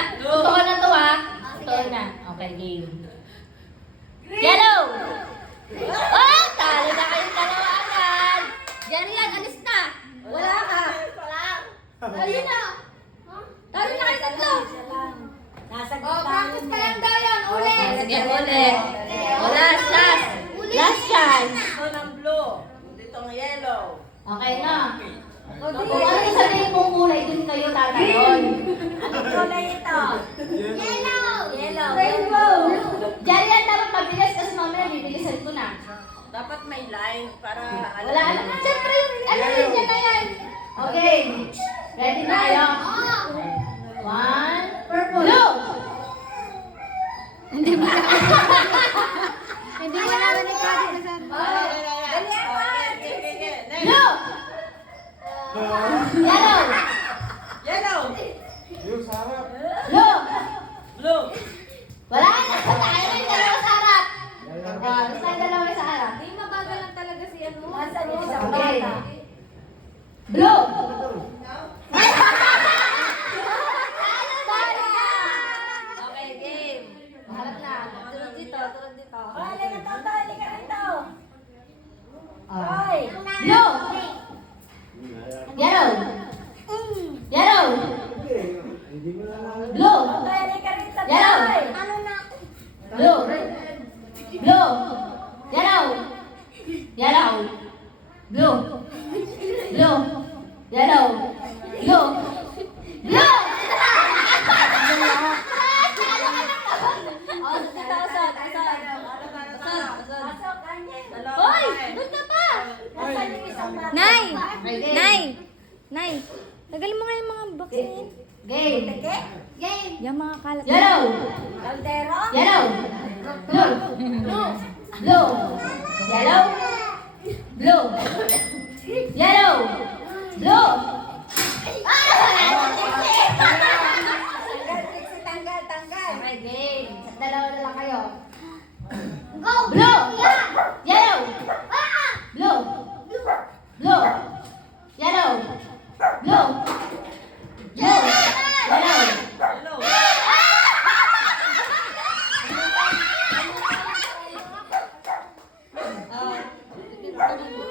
na. Totoo na to ha. Totoo na. Okay, game. Yellow! Oh! Talo na kayong dalawa agad. Jarian, alis na. Wala ka. Ayun na. Talo na kayo tatlo. Practice ka lang daw yan. Ulit. Sige, ulit. Last chance. Ito ng blue. Dito ang yellow. Okay na. Kung ano yung sabihin mong kulay, dun kayo tatalon. Anong kulay ito? Yellow. Rainbow. Jarian, dapat mabilis kasi mamaya bibilisan ko na. Dapat may line para Wala na. Siyempre, ano yun yan na yan. Okay. Ready na kayo? One. Blue. Hindi mo namin nagkakita sa... Blue. Yellow. Yellow. Blue. Blue. Wala na. Tayo na yung dalawa sa harap. Basta yung dalawa sa harap. Hindi mabagal lang talaga si ano. Nasaan yung isang bata? Blue. Okay, game. Harap na. Tulad dito. Wala na to, tali ka rin to. Hoy. Blue. Yellow. Yellow. Blue. Tali ka rin sa Yellow. tayo. Ano na? Blue. Blue. Yellow. Yellow. Blue. Blue. Yellow. Blue. Blue. Oh, usod. Pasok, ganyan. Hoy! Doon ka pa! Nasaan yung isang bata? Nay! Okay, Nay! Nay! Tagalin mo nga yung mga vaccine. Game. Teke? Game. Yung mga kalat. Yellow. Caldero? Yellow. Blue. Blue. Yellow. Blue. Yellow. Blue. Tanggal. Okay, game. Sa dalawa na lang kayo. Go! Blue. Yellow. Blue. Blue. Yellow. Blue. Blue. Yellow. Yellow. Ah,